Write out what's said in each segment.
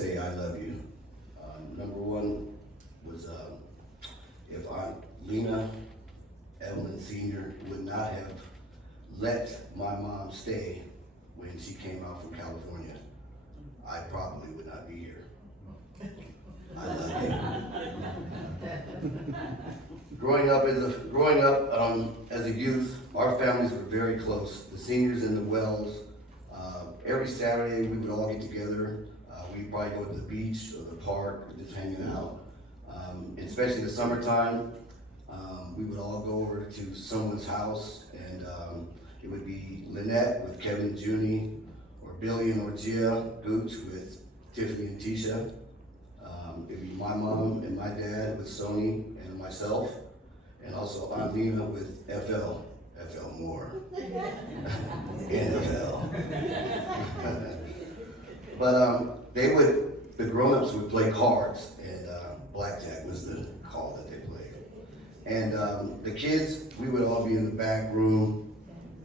say I love you. Number one was if Aunt Lena Evelyn Sr. would not have let my mom stay when she came out from California, I probably would not be here. I love you. Growing up as a youth, our families were very close. The seniors in the Wells, every Saturday we would all get together. We'd probably go to the beach or the park, or just hanging out. Especially in the summertime, we would all go over to someone's house, and it would be Lynette with Kevin and Junie, or Billy and Orgia, Gooch with Tiffany and Tisha. It'd be my mom and my dad with Sony and myself, and also Aunt Lena with FL Moore, NFL. But the grown-ups would play cards, and blackjack was the call that they played. And the kids, we would all be in the back room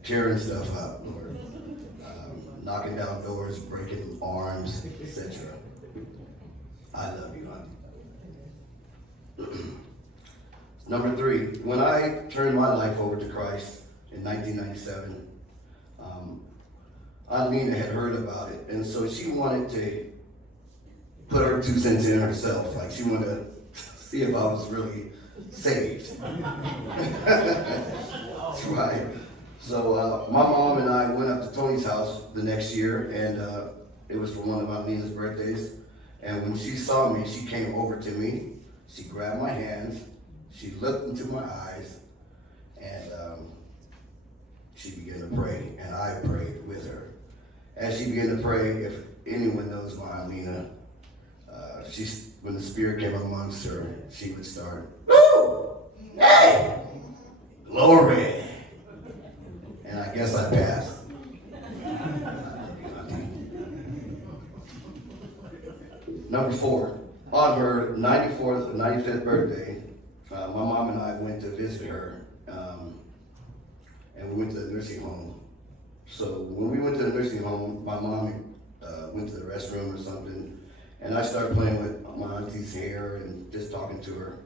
tearing stuff up, or knocking down doors, breaking arms, etc. I love you, Auntie. Number 3, when I turned my life over to Christ in 1997, Aunt Lena had heard about it, and so she wanted to put her 2 cents in herself. Like, she wanted to see if I was really saved. Right. So my mom and I went up to Tony's house the next year, and it was for one of Aunt Lena's birthdays. And when she saw me, she came over to me, she grabbed my hands, she looked into my eyes, and she began to pray, and I prayed with her. As she began to pray, if anyone knows my Aunt Lena, when the Spirit came amongst her, she would start, woo! Hey! Glory! And I guess I passed. Number 4, on her 95th birthday, my mom and I went to visit her, and we went to the nursing home. So when we went to the nursing home, my mom went to the restroom or something, and I started playing with my auntie's hair and just talking to her.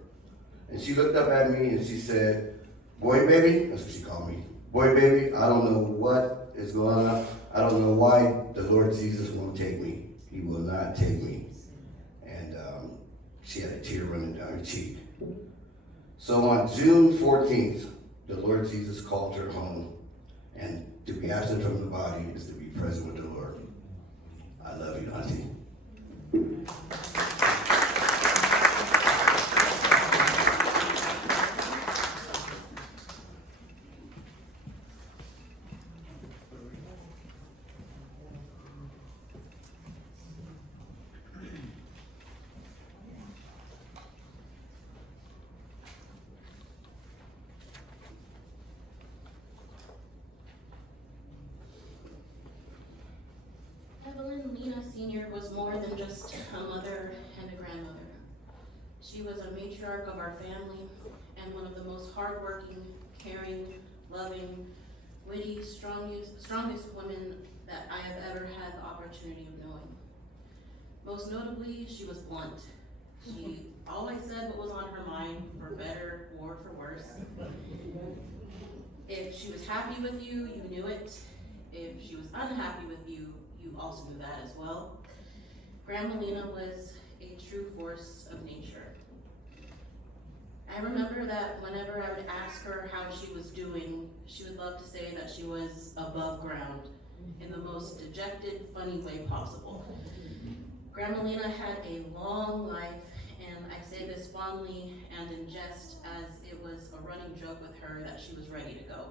And she looked up at me and she said, "Boy, baby," that's what she called me. "Boy, baby, I don't know what is going on. I don't know why the Lord Jesus won't take me. He will not take me." And she had a tear running down her cheek. So on June 14th, the Lord Jesus called her home. And to be absent from the body is to be present with the Lord. I love you, Auntie. Lena Sr. was more than just a mother and a grandmother. She was a matriarch of our family and one of the most hardworking, caring, loving, witty, strongest women that I have ever had the opportunity of knowing. Most notably, she was blunt. She always said what was on her mind, for better or for worse. If she was happy with you, you knew it. If she was unhappy with you, you also knew that as well. Grandma Lena was a true force of nature. I remember that whenever I would ask her how she was doing, she would love to say that she was above ground in the most dejected, funny way possible. Grandma Lena had a long life, and I say this fondly and in jest, as it was a running joke with her that she was ready to go.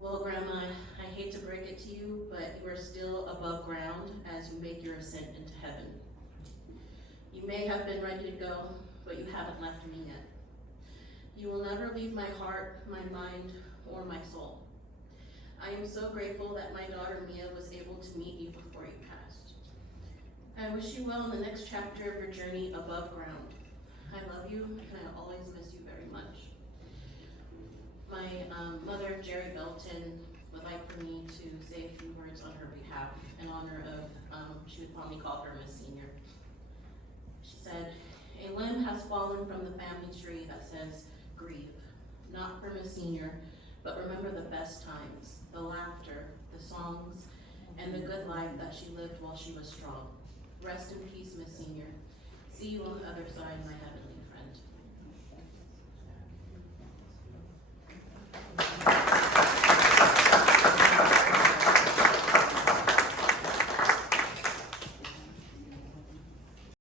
Well, Grandma, I hate to break it to you, but you are still above ground as you make your ascent into heaven. You may have been ready to go, but you haven't left me yet. You will never leave my heart, my mind, or my soul. I am so grateful that my daughter Mia was able to meet you before you passed. I wish you well in the next chapter of your journey above ground. I love you, and I always miss you very much. My mother, Jerry Belton, would like for me to say a few words on her behalf in honor of she would fondly call her Miss Senior. She said, "A limb has fallen from the family tree that says grieve, not for Miss Senior, but remember the best times, the laughter, the songs, and the good life that she lived while she was strong. Rest in peace, Miss Senior. See you on the other side, my heavenly